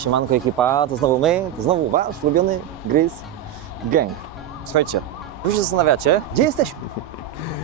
Siemanko ekipa, to znowu my, to znowu wasz ulubiony Gryz Gang. Słuchajcie, wy się zastanawiacie, gdzie jesteśmy?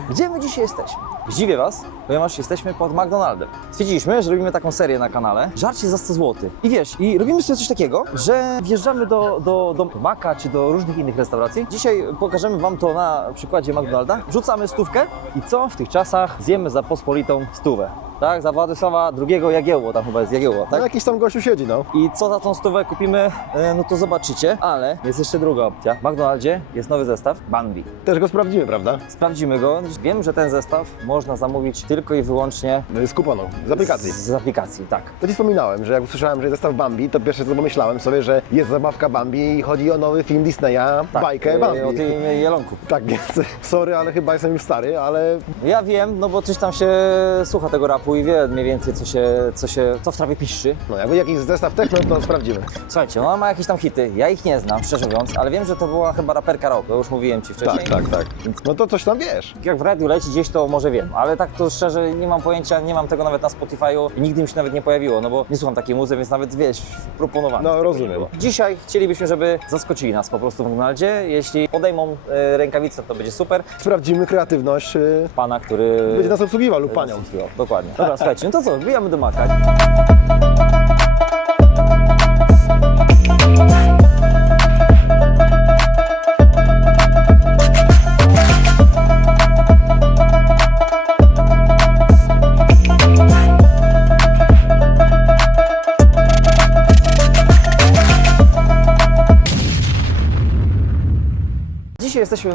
Gdzie my dzisiaj jesteśmy? Zdziwię was, ponieważ jesteśmy pod McDonaldem. Stwierdziliśmy, że robimy taką serię na kanale, żarcie za 100 zł. I wiesz, i robimy sobie coś takiego, że wjeżdżamy do, do, do Maka czy do różnych innych restauracji. Dzisiaj pokażemy wam to na przykładzie McDonalda. Rzucamy stówkę i co w tych czasach zjemy za pospolitą stówę. Tak, za Władysława II Jagiełło, tam chyba jest Jagiełło, Tak? tak? jakiś tam gościu siedzi, no. I co za tą stówę kupimy, e, no to zobaczycie, ale jest jeszcze druga opcja. W McDonaldzie jest nowy zestaw, Bambi. Też go sprawdzimy, prawda? Sprawdzimy go. Wiem, że ten zestaw można zamówić tylko i wyłącznie Z kuponu, z aplikacji. z, z aplikacji, tak. To Ci wspominałem, że jak usłyszałem, że jest zestaw Bambi, to pierwsze co pomyślałem sobie, że jest zabawka Bambi i chodzi o nowy film Disneya, tak bajkę e, Bambi. O tym jelonku. Tak jest. Sorry, ale chyba jestem już stary, ale Ja wiem, no bo coś tam się słucha tego rapu i wie mniej więcej, co się, co się, co w trawie piszczy. no jakby jakiś zestaw techno, to sprawdzimy. Słuchajcie, no ma jakieś tam hity. Ja ich nie znam, szczerze mówiąc, ale wiem, że to była chyba raperka roku, już mówiłem Ci wcześniej. Tak, tak, tak. No to coś tam wiesz. Jak w radiu leci gdzieś, to może wiem, ale tak to szczerze nie mam pojęcia, nie mam tego nawet na Spotify'u i nigdy mi się nawet nie pojawiło, no bo nie słucham takiej muzy, więc nawet wiesz, proponowane. No rozumiem. Dzisiaj chcielibyśmy, żeby zaskoczyli nas po prostu w McDonaldzie. Jeśli podejmą e, rękawice, to będzie super. Sprawdzimy kreatywność, yy, Pana, który... będzie nas obsługiwał lub panią. Dokładnie. Dobra, słuchajcie, no to co, wbijamy do Maka.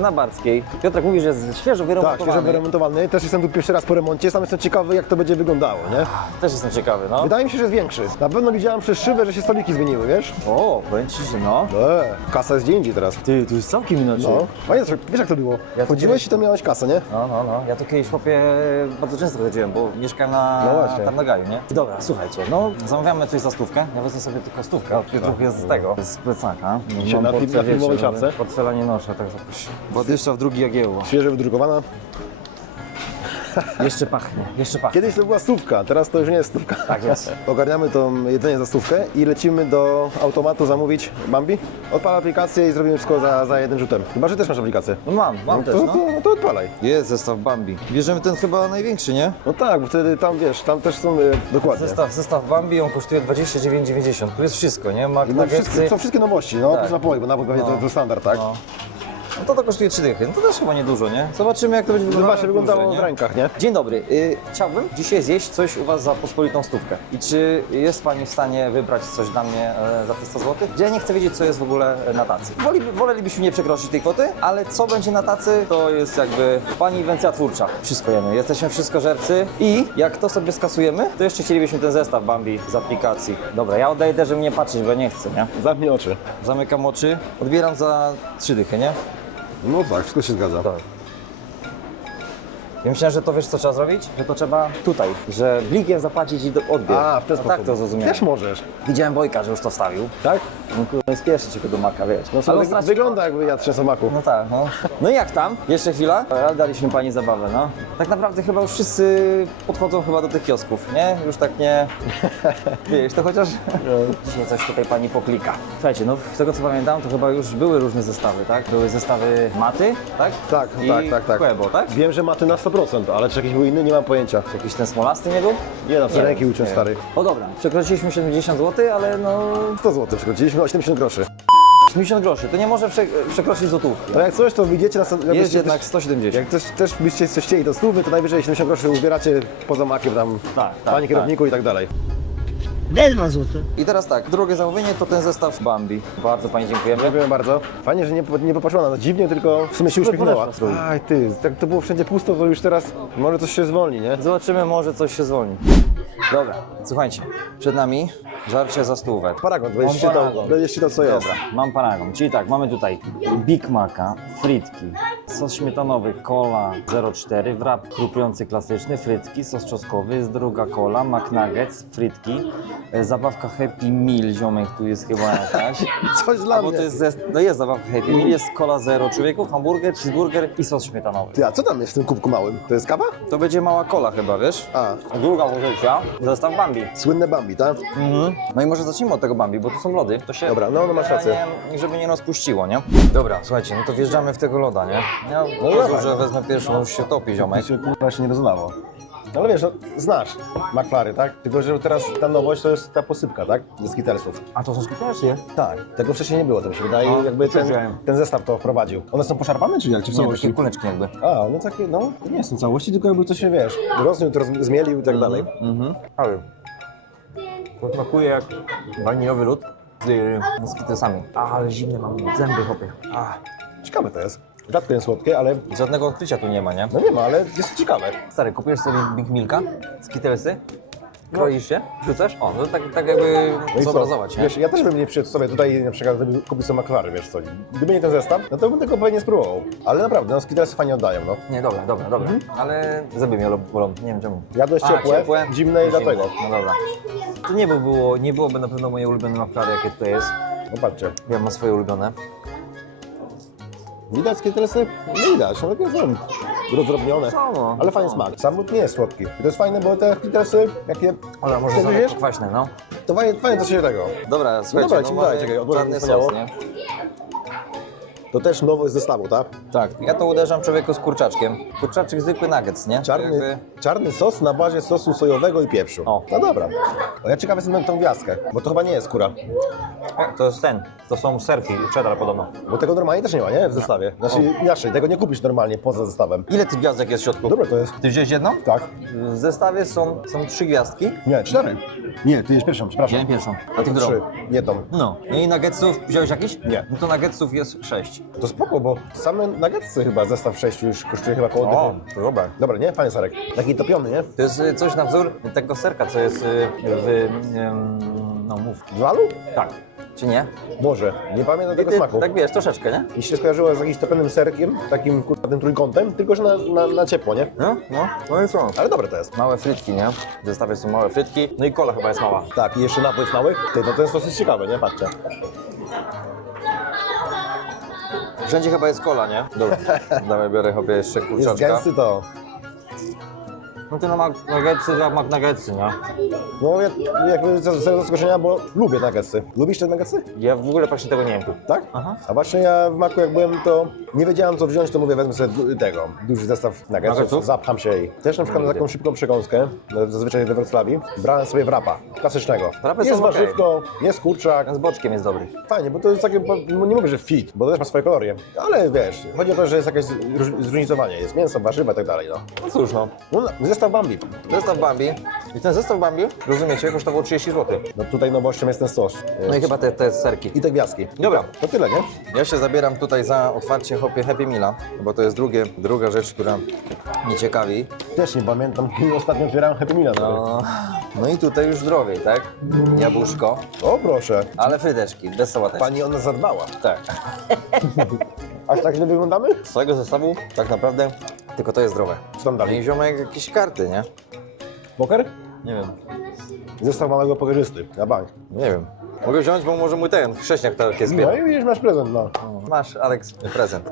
Na Barckiej. Piotrek mówi, że jest świeżo Tak, wyremontowany. świeżo wyremontowany. Też jestem tu pierwszy raz po remoncie, sam jestem ciekawy jak to będzie wyglądało, nie? Też jestem ciekawy, no. Wydaje mi się, że jest większy. Na pewno widziałem przez szybę, że się stoliki zmieniły, wiesz? O, powiem Ci, że no. Eee, kasa jest gdzie indziej teraz. Ty, tu jest całkiem inaczej. No, pamiętasz, wiesz jak to było? Ja to Chodziłeś i to miałeś kasę, nie? No, no, no. Ja tu kiedyś chłopie bardzo często chodziłem, bo mieszkałem na No właśnie. Tarnogaju, nie? Dobra, słuchajcie, no zamawiamy coś za stówkę. Ja wezmę sobie tylko stówkę. Piotrek jest z tego, z plecaka. Się na na filmowej czapce? Portfela nie noszę, tak. Władysław drugi Jagiełło. Świeżo wydrukowana. Jeszcze pachnie, jeszcze pachnie. Kiedyś to była stówka, teraz to już nie jest stówka. Tak jest. Ogarniamy to jedzenie za stówkę i lecimy do automatu zamówić Bambi. Odpal aplikację i zrobimy wszystko za, za jednym rzutem. Chyba, że też masz aplikację. No mam, mam No też, to, no. to, no to odpalaj. Jest zestaw Bambi. Bierzemy ten chyba największy, nie? No tak, bo wtedy tam wiesz, tam też są e, dokładnie. Zestaw, zestaw Bambi, on kosztuje 29,90. Tu jest wszystko, nie? Mac No, wszystkie, są wszystkie nowości, no Tak. oprócz napoi, bo napój pewnie to, to standard, tak? No. No to to kosztuje 3 dychy. No to też chyba niedużo, nie? Zobaczymy jak to będzie wyglądało. Zobaczcie, wyglądało Dłużej, w rękach, nie? Dzień dobry. Y, chciałbym dzisiaj zjeść coś u Was za pospolitą stówkę. I czy jest Pani w stanie wybrać coś dla mnie e, za te 100 zł? Ja nie chcę wiedzieć, co jest w ogóle e, na tacy. Woli, wolelibyśmy nie przekroczyć tej kwoty, ale co będzie na tacy, to jest jakby Pani inwencja twórcza. Wszystko jemy. Jesteśmy wszystko żercy i jak to sobie skasujemy, to jeszcze chcielibyśmy ten zestaw Bambi z aplikacji. Dobra, ja odejdę, żeby mnie patrzeć, bo nie chcę, nie? Zamknij oczy. Zamykam oczy, odbieram za 3 dychy, nie? No tak, wszystko się zgadza. Tak. Ja myślałem, że to wiesz co trzeba zrobić? Że to trzeba tutaj, że blikiem zapłacić i do, odbiór. A, w ten No sposób. Tak to zrozumiałem. Też możesz. Widziałem Wojka, że już to wstawił. Tak? No kurde, spieszy się do maka, wiesz. No Ale on straci- wygląda jakby jadł trzęsomaku. No tak, no. No i jak tam? Jeszcze chwila? Ale daliśmy pani zabawę, no. Tak naprawdę chyba już wszyscy podchodzą chyba do tych kiosków, nie? Już tak nie... Wiesz, to chociaż... Dzisiaj coś tutaj pani poklika. Słuchajcie, no z tego co pamiętam, to chyba już były różne zestawy, tak? Były zestawy maty, tak? Tak, I tak, tak, tak. Quebo, tak? Wiem, że maty na 100%, ale czy jakiś był inny, nie mam pojęcia. Jakiś ten smolasty nie był? Nie no, Nie ręki wiem, uczę nie stary. wiem. O dobra, przekroczyliśmy 70 zł, ale no 100 zł przekroczyliśmy, 80 groszy. 70 groszy, to nie może prze, przekroczyć złotówki. To jak coś, to wyjdziecie na... Jest jednak też, 170. jak też, też byście coś chcieli do stówy, to najwyżej 70 groszy ubieracie poza makiem tam, Tak, tak, panie kierowniku i tak dalej. Dwa złote. I teraz tak, drugie zamówienie to ten zestaw Bambi. Bardzo Pani dziękujemy. Dziękuję bardzo. Fajnie, że nie, nie popatrzyła na nas dziwnie, tylko w sumie się uśmiechnęła. podeszła. Aj ty, tak to było wszędzie pusto, to już teraz może coś się zwolni, nie? Zobaczymy, może coś się zwolni. Dobra, słuchajcie, przed nami żarcie za stówę. Paragon, będziesz Mam czytał, paragon. będziesz czytał co jest. Dobra, mam paragon. Czyli tak, mamy tutaj Big Maca, frytki, sos śmietanowy, cola 0,4, wrap chrupiący klasyczny, frytki, sos czosnkowy, druga cola, McNuggets, frytki, zabawka Happy Meal, ziomek, tu jest chyba jakaś. Coś dla Albo mnie. to jest, zest- no jest zabawka Happy Meal, jest cola zero, człowieku, hamburger, cheeseburger i sos śmietanowy. Ty, a co tam jest w tym kubku małym? To jest kawa? To będzie mała cola chyba, wiesz? A, Druga pozycja, zestaw Bambi. słynne Bambi, tak? Mhm. No i może zacznijmy od tego Bambi, bo tu są lody. To się Dobra, no, no masz rację. Nie, żeby nie rozpuściło, nie? Dobra, słuchajcie, no to wjeżdżamy w tego loda, nie? Ja No dawaj, że no. wezmę pierwszą, już się topi, ziomek. się kurwa się nie rozlało. No ale wiesz, no, znasz McFlary, tak? Tylko, że teraz ta nowość to jest ta posypka, tak? Ze Skittlesów. A to są skuteczne? Tak, tego wcześniej nie było, to mi się wydaje, No, jakby ten, ten zestaw to wprowadził. One są poszarpane, czy jak? Czy w Nie, całości? takie kuleczki jakby. A, no takie, no, nie są całości, tylko jakby to się, wiesz, rozniósł, roz, zmielił i tak dalej. Mhm. Ale to smakuje jak waniliowy lód z, y, z kitesami. Ale zimne mam zęby, chłopie. Ach, Ciekawe to jest. Rzadko jest słodkie, ale, Żadnego odkrycia tu nie ma, nie? no nie ma, ale jest ciekawe. Stary, kupujesz sobie Big Milka z kitelsy, kroisz się, rzucasz, o, no tak, tak jakby No i co? zobrazować, nie? Wiesz, ja też bym nie przyszedł sobie tutaj na przykład, gdyby kupił sobie McFlary, wiesz co, gdyby nie ten zestaw, no to bym tego pewnie spróbował. Ale naprawdę, no Skittlesy fajnie oddają, no. Nie, dobra, dobra, dobra. Ale zęby mnie bolą, nie wiem czemu. Jadłeś ciepłe, zimne i dlatego. No dobra. To nie by było, nie byłoby na pewno moje ulubione McFlary, jakie tutaj jest. No patrzcie. Ja mam swoje ulubione. Widać Skittlesy? Nie widać, no takie są rozdrobnione. Są, no. Ale fajny smak. Sam lód nie jest słodki. I to jest fajne, bo te Skittlesy, jakie Ale może są lekko kwaśne, no. to fajnie, fajnie to się tego. Dobra, słuchajcie, dobra, no, mamy daj, czekaj, odłożę czarny wspaniało. sos, nie? To też nowy z zestawu, tak? Tak, ja to uderzam człowieku z kurczaczkiem. Kurczaczek zwykły nuggets, nie? Czarny, Jakby- czarny sos na bazie sosu sojowego i pieprzu. O. No dobra. O, ja ciekawy jestem na tą gwiazdkę, bo to chyba nie jest skóra. O, to jest ten, to są serki, cheddar podobno. Bo tego normalnie też nie ma, nie? W zestawie. Znaczy inaczej, tego nie kupisz normalnie poza zestawem. Ile tych gwiazdek jest w środku? Dobre to jest. Ty wziąłeś jedną? Tak. W zestawie są, są trzy gwiazdki. Nie, cztery. Nie, ty jest pierwszą, przepraszam. Wziąłem pierwszą, a ty którą? Trzy. Jedną. No. No i nuggetsów wziąłeś jakiś? Nie. No to nuggetsów jest sześć. To spoko, bo same nuggetsy chyba zestaw sześciu już kosztuje chyba koło O, dychy. to dobra. Dobra, nie? Fajny serek. Taki topiony, nie? To jest y, coś na wzór tego serka, co jest y, w... ym, no mów. W walu? Tak. Czy nie? Może. Nie pamiętam tego Ty, smaku. tak wiesz, troszeczkę, nie? Mi się skojarzyło z jakimś topionym serkiem, takim kurwa, tym trójkątem, tylko że na, na, na ciepło, nie? No, no. No i co? Ale dobre to jest. Małe frytki, nie? W zestawie są małe frytki. No i kola chyba jest mała. Tak, i jeszcze napój jest mały. Ty, no to jest dosyć ciekawe, nie? Patrzcie. Wszędzie chyba jest kola, nie? Dobra. Dawaj, biorę chyba jeszcze Jest kurczaczka. gęsty to. No to na McNuggetsy, to jak McNuggetsy, nie? No jak, jakby z z zaskoczenia, bo lubię nuggetsy. Lubisz te nuggetsy? Ja w ogóle właśnie tego nie wiem. Tak? Aha. A właśnie ja w Maku jak byłem, to nie wiedziałem co wziąć, to mówię wezmę sobie du- tego, duży zestaw nuggetsów, Nuggetsów? zapcham się i też na przykład na taką szybką przekąskę, no, zazwyczaj we Wrocławiu, brałem sobie wrapa, klasycznego. Wrapy jest są okej. warzywko, jest kurczak, Ten z boczkiem jest dobry. fajnie, bo to jest takie, bo- no nie mówię, że fit, bo to też ma swoje kalorie, ale wiesz, chodzi o to, że jest jakieś zróż- zróżnicowanie, jest mięso, warzywa i tak dalej, no. No cóż, no. no zestaw Bambi. Zestaw Bambi. I ten zestaw Bambi, rozumiecie, kosztował 30 zł. No tutaj nowością jest ten sos. No i chyba te, te serki. I te gwiazdki. Dobra. To tyle, nie? Ja się zabieram tutaj za otwarcie hopie Happy Meala, bo to jest drugie, druga rzecz, która mnie ciekawi. Też nie pamiętam, kiedy ostatnio otwierałem Happy Meala. No. No, no i tutaj już zdrowiej, tak? Jabłuszko, O proszę, ale frydeczki, bez sałateczki. pani o nas zadbała. Tak. Aż tak źle wyglądamy? Z całego zestawu tak naprawdę tylko to jest zdrowe. Co tam No i dalej? ziomek jakieś karty, nie? Poker? Nie wiem. Zestaw małego pokerzysty, na bank. Nie wiem. Mogę wziąć, bo może mój ten chrześniak tak jest No i widzisz, masz prezent, no. Masz, Aleks, prezent.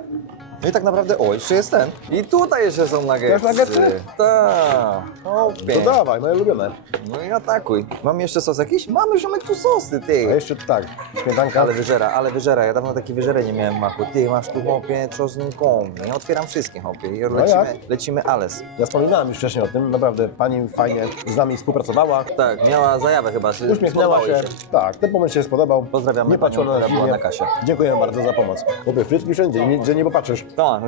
No i tak naprawdę, o, jeszcze jest ten. I tutaj jeszcze są nuggetsy. Też nuggetsy? Tak. O, To dawaj, moje ulubione. No i atakuj. Mam jeszcze sos jakiś? Mamy ziomek tu sosy, A ty. jeszcze tak, śmietanka. Ale wyżera, ale wyżera. Ja dawno takie wyżery nie miałem maku. Ty masz tu hopie czosnkową. Ja otwieram wszystkie hopie i lecimy, jak? lecimy Ales. Ja wspominałem już wcześniej o tym, naprawdę pani fajnie z nami współpracowała. Tak, miała zajawę chyba. czy Uśmiechnęła spodobało się. jej Tak, ten pomysł się spodobał. Pozdrawiamy Nie patrzyła panią, na nas która była dziwnie. na kasie. Dziękuję bardzo za pomoc. Chłopie, frytki wszędzie, nie- że nie popatrzysz. Tak.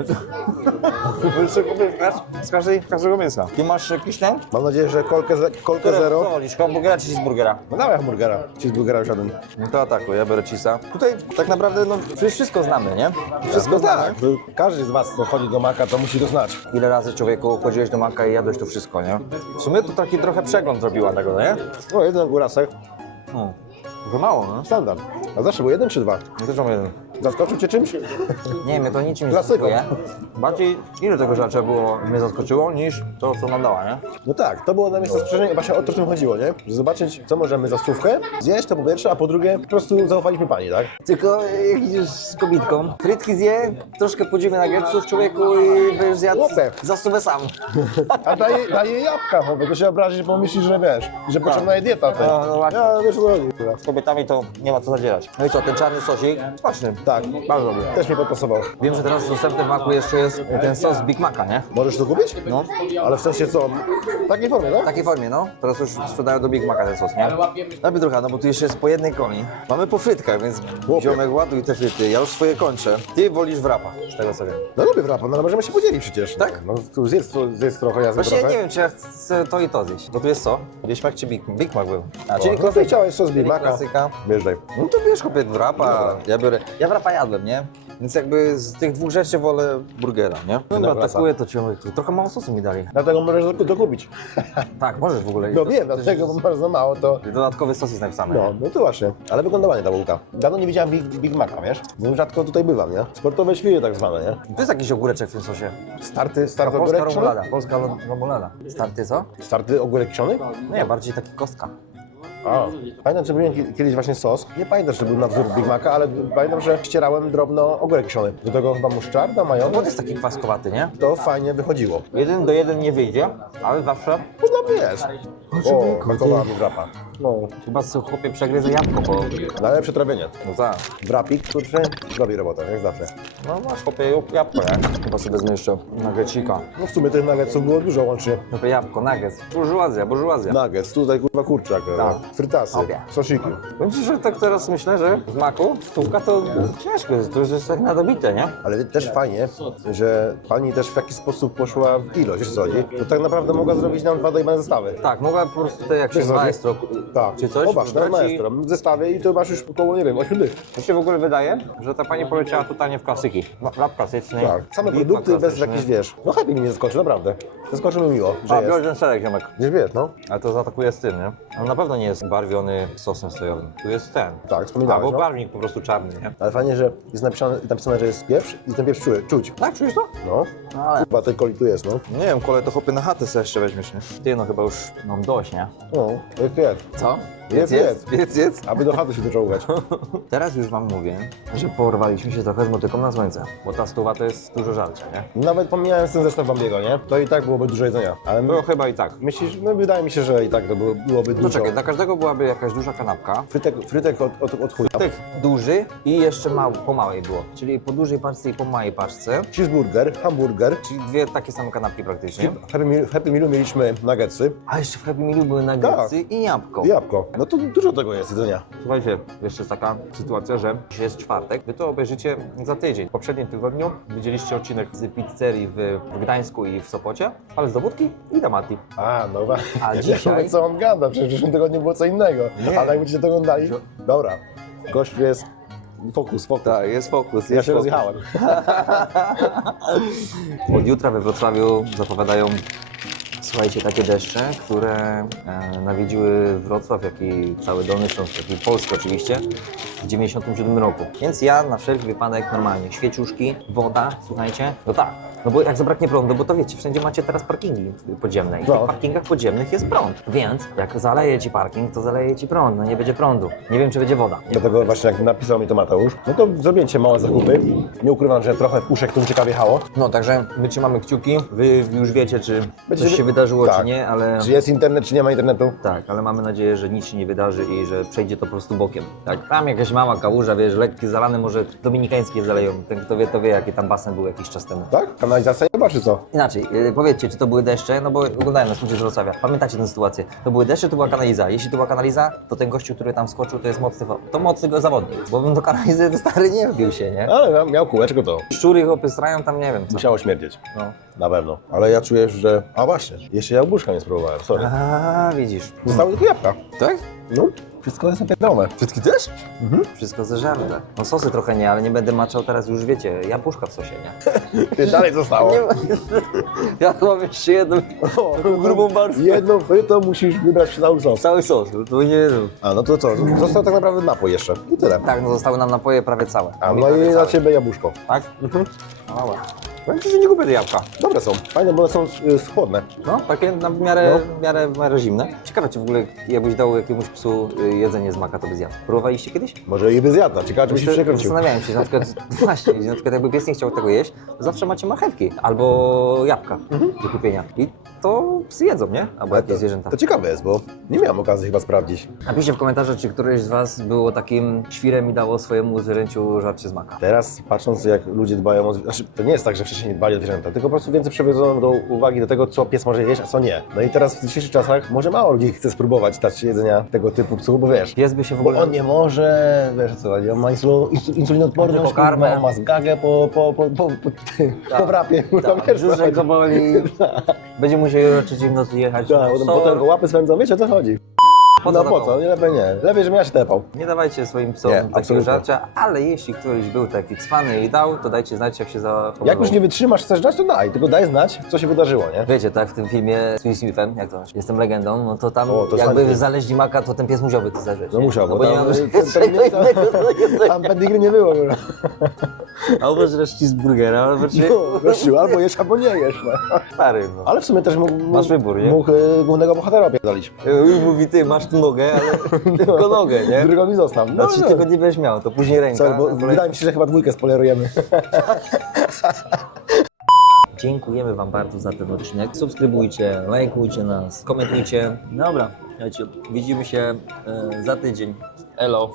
Wyższe z, każdej, z każdego mięsa. Ty masz jakiś ten? Mam nadzieję, że kolkę, ze- kolkę Co zero. wolisz, hamburgera czy cheeseburgera? No dawaj hamburgera. Cheeseburgera już jeden. No to atakuj, ja biorę cheese'a. Tutaj tak naprawdę, no przecież wszystko znamy, nie? Wszystko No znamy. tak, bo każdy z was, kto chodzi do Maka, to musi to znać. Ile razy człowieku chodziłeś do Maka i jadłeś to wszystko, nie? W sumie to taki trochę przegląd zrobiła tego, nie? O, No, jeden górasek, No. Trochę mało, no. standard. A zawsze był jeden czy dwa? Ja też mam jeden. Zaskoczył cię czymś? Nie wiem, mnie to niczym nie Klasyka. zaskakuje. Bardziej ile tego rzeczy było mnie zaskoczyło niż to, co nam dała, nie? No tak, to było dla mnie zaskoczenie i właśnie o to w tym chodziło, nie? Że zobaczyć, co możemy za stówkę zjeść, to po pierwsze, a po drugie, po prostu zaufaliśmy pani, tak? Tylko jak idziesz z kobietką, frytki zje, troszkę podziwy nuggetsów człowieku i będziesz zjadł Chłopie. za stówę sam. A daje, daje jabłka, bo to się obrazi, że pomyśli, że wiesz, że potrzebna jest dieta. Tej. No, no właśnie. Ja, wiesz, co chodzi. kurwa. Kobietami to nie ma co zadzierać. No i co, ten czarny sosik? Smaczny. Tak, Bardzo dobry. też mi podpasował. Wiem, że teraz dostępny w Macu jeszcze jest ten sos z Big Maca, nie? Możesz to kupić? No, Ale w sensie co? W takiej formie, w tak? takiej formie, no. Teraz już sprzedają do Big Maca ten sos, nie? Najpierw trochę, no bo tu jeszcze jest po jednej coli. Mamy po frytkach, więc Chłopie. ziomek ładuj te fryty. Ja już swoje kończę. Ty wolisz wrapa, z tego co wiem. No lubię wrapa, no ale możemy się podzielić przecież. Tak? No tu zjedz, tu zjedz trochę, ja zjem Właśnie ja trochę. nie wiem, czy ja chcę to i to zjeść. Bo tu jest co? Big Mac czy Big, Big Mac był? A, O, no to chciałeś sos Big Czyli Maca. Klasyka. Wjeżdżaj. No to bierz chłopie wrapa, ja biorę. Ja wrapa jadłem, nie? Więc jakby z tych dwóch rzeczy wolę burgera, nie? Dobra, klasa. atakuję to człowiek. Trochę mało sosu mi dali. Dlatego możesz to, to kupić. Tak, możesz w ogóle. No wiem, dlatego, bo masz za mało, to... Dodatkowy sos jest napisany. No, no to właśnie. Ale wygląda ładnie ta bułka. Dawno nie widziałem Big, Big Maca, wiesz? Bo rzadko tutaj bywam, nie? Sportowe świry tak zwane, nie? To jest jakiś ogóreczek w tym sosie. Starty, starty Polska ogórek romulada. Polska ro- romulada. Starty co? Starty ogórek kiszony? Nie, bardziej taki kostka. A, pamiętam, że ki- kiedyś właśnie sos. Nie pamiętam, czy był na wzór Big Maca, ale pamiętam, że ścierałem drobno ogórek kiszony. Do tego chyba muszczarda, No majonez. jest taki kwaskowaty, nie? To fajnie wychodziło. Jeden do jeden nie wyjdzie, ale zawsze Podobnie jest. O, makowała mi wrapa. No, chyba sobie chłopie przegryzę jabłko, bo... najlepsze trawienie. No tak. Wrapik, kurczę, robi robotę, jak zawsze. No masz chłopie jabłko, nie? Chyba sobie wezmę jeszcze. No w sumie tych nuggetsów było dużo łącznie. Chłopie jabłko, nuggets. Burżuazja, burżuazja. Nuggets, tutaj kurwa kurczak, Tak. Frytasy, Obie. sosiki. Powiem ci, że tak teraz myślę, że w maku stówka to ciężko jest, to już jest tak nadobite, nie? Ale też fajnie, że pani też w jakiś sposób poszła w ilość, co chodzi? To tak naprawdę mogła zrobić nam dwa dojebane zestawy. Tak, mogła po prostu tutaj jak się Wiesz co, maestro Tak, czy coś na wybrać i- maestro, w zestawie i to masz już około, nie wiem, 8 dych. Mi się w ogóle wydaje, że ta pani poleciała totalnie w klasyki. Rap klasyczny. Tak, same produkty bez klasyczny. jakichś, wiesz, no happy mnie zaskoczy, naprawdę. Zaskoczył mi miło, że A, jest. biorę ten serek, ziomek. Wiesz, wiesz, no. Ale to zaatakuje z tym, nie? On na pewno nie jest barwiony sosem sojowym. Tu jest ten. Tak, wspominałeś, Albo no. barwnik po prostu czarny, nie? Ale fajnie, że jest napisane, napisane, że jest pieprz i ten pieprz czuć. czuć. Tak, czujesz to? No, No ale... chyba tej coli tu jest, no. Nie wiem, kole to chopy na chatę sobie jeszcze weźmiesz, nie? Ty, no chyba już mam dość, nie? No, jest, jest. Co? Jedz, jedz. jedz, jedz. Aby do chaty się doczołgać. Teraz już wam mówię, że porwaliśmy się trochę z motyką na słońce, bo ta stuwa to jest dużo żarcia, nie? Nawet pomijając ten zestaw Bambiego, nie? To i tak byłoby dużo jedzenia. Ale No chyba i tak. myślisz, no wydaje mi się, że i tak to było, byłoby No dużo. czekaj, dla każdego byłaby jakaś duża kanapka, Frytek, frytek od, od, od chuja. tych duży i jeszcze po małej było. Czyli po dużej paczce i po małej paczce, Cheeseburger, hamburger. czyli dwie takie same kanapki praktycznie. W Happy, Meal, w Happy Mealu mieliśmy nuggetsy A jeszcze w Happy Mealu były nuggetsy i jabłko. jabłko. No to dużo tego jest jedzenia. Słuchajcie, jeszcze jest taka sytuacja, że dzisiaj jest czwartek, wy to obejrzycie za tydzień. W poprzednim tygodniu widzieliście odcinek z pizzerii w, w Gdańsku i w Sopocie, ale z dowódki i Damati. A, no wa- A dzisiaj- co on gada, przecież w przyszłym tygodniu było co innego. Nie. Ale jak będziecie to oglądali, dobra, gość jest, fokus, fokus. Tak, jest fokus. Ja się rozjechałem. Od jutra we Wrocławiu zapowiadają, słuchajcie, takie deszcze, które e, nawiedziły Wrocław, jak i cały Dolny Śląsk, jak i Polskę oczywiście, w 97 roku. Więc ja na wszelki wypadek normalnie, świeciuszki, woda, słuchajcie, no tak. No bo jak zabraknie prądu, bo to wiecie, wszędzie macie teraz parkingi podziemne i w No. tych parkingach podziemnych jest prąd. Więc jak zaleje ci parking, to zaleje ci prąd, no nie będzie prądu. Nie wiem, czy będzie woda. Dlatego właśnie jak napisał mi to Mateusz, no to zrobiłem dzisiaj małe zakupy. Nie ukrywam, że trochę puszek tu ciekawie wjechało. No, także my trzymamy kciuki. Wy już wiecie, czy Będzie- coś się wydarzyło, tak. czy nie, ale... Czy jest internet, czy nie ma internetu? Tak, ale mamy nadzieję, że nic się nie wydarzy i że przejdzie to po prostu bokiem. Tak, tam jakaś mała kałuża, wiesz, lekkie zalane, może dominikańskie zaleją. Ten kto wie, to wie, jaki tam basen był jakiś czas temu. Tak? Kanalizacja chyba, czy co? Inaczej, yy, powiedzcie, czy to były deszcze, no bo oglądałem nas ludzie z Wrocławia. Pamiętacie tę sytuację? To były deszcze, to była kanaliza. Jeśli to była kanaliza, to ten gościu, który tam skoczył, to jest mocny, to mocny go zawodnik. Bo bym do kanalizy to stary nie wbił się, nie? Ale miał, miał kółeczko to. Szczury chłopy strają tam, nie wiem co. Musiało śmierdzieć. No. Na pewno. Ale ja czuję, że... A właśnie, jeszcze jabłuszka nie spróbowałem, sorry. A widzisz. Zostały tylko jabłka. Tak? No, Wszystko jest opierdolone. Wszystkie też? Mhm. Wszystko zeżarte. No sosy trochę nie, ale nie będę maczał teraz już, wiecie, jabłuszka w sosie, nie? Ty dalej zostało. Nie ma... Ja mam jeszcze jedną grubą warstwę. Jedną frytą musisz wybrać cały sos. Cały sos, to nie no. A no to co? Został tak naprawdę napój jeszcze. I tyle. Tak, no zostały nam napoje prawie całe. A no prawie i całe. na ciebie jabłuszko. Tak? Mhm. Mała. Powiem ci, że nie kupię te jabłka. Dobre są. Fajne, bo one są y, schłodne. No, takie na w miarę, No. w miarę, w miarę zimne. Ciekawe, czy w ogóle jakbyś dał jakiemuś psu y, jedzenie z maka, to by zjadł. Próbowaliście kiedyś? Może i by zjadła. Ciekawe, czy by się Myślę- przekręcił. Zastanawiałem się, na przykład, właśnie, na przykład jakby pies nie chciał tego jeść, to zawsze macie marchewki albo jabłka do kupienia. I to psy jedzą, nie? Albo jakieś zwierzęta. To ciekawe jest, bo nie miałem okazji chyba sprawdzić. Napiszcie w komentarzach, czy któreś z Was było takim świrem i dało swojemu zwierzęciu żarcie z maka. Teraz patrząc jak ludzie dbają o znaczy, to nie jest tak, że wcześniej nie dbali o zwierzęta, tylko po prostu więcej przywiązują do uwagi do tego, co pies może jeść, a co nie. No i teraz w dzisiejszych czasach może mało ludzi chce spróbować dać jedzenia tego typu psów, bo wiesz, Pies by się w bo ogóle... on nie może, wiesz o co chodzi, on ma insul, insu- insulinodporność, On pokarmę. kurwa, on ma zgagę po, po, po, po, po, Tak. po wrapie, kurwa, Tak, wiesz co brzuszek chodzi. go boli, będzie musiał raczej w nocy jechać. Tak, potem, Co? potem go łapy swędzą, wiecie o co chodzi. Po co no po co, nie, lepiej nie, lepiej, żebym ja się tepał. Nie dawajcie swoim psom Nie, takiego absolutnie. żarcia, ale jeśli któryś był taki cwany i dał, to dajcie znać, jak się zachowywał. Jak już nie wytrzymasz, chcesz dać, to daj, tylko daj znać, co się wydarzyło, nie? Wiecie, tak w tym filmie z Will Smithem, jak to Jestem legendą, no to tam O, to jakby znaleźli maka, to ten pies musiałby to zażyć. No musiał, no, bo bo nie tam, miał y, czego ten- ten- innego do jedzenia. Tam pedigry nie było, kurwa. Albo żresz cheeseburgera, albo czy... No, gościu, albo jesz, albo nie jesz, no. Stary, no. Ale w sumie też mógł, Masz wybór, nie? mógł y, głównego bohatera opierdolić. Już mówi, ty masz tu nogę, ale tylko nogę, nie? Drugą mi zostaw. No, trzy tygodnie będziesz miał, to później ręka. Sorry, bo na kolej- wydaje mi się, że chyba dwójkę spoilerujemy. Dziękujemy Wam bardzo za ten odcinek. Subskrybujcie, lajkujcie nas, komentujcie. Dobra, słuchajcie, widzimy się e, za tydzień. Elo.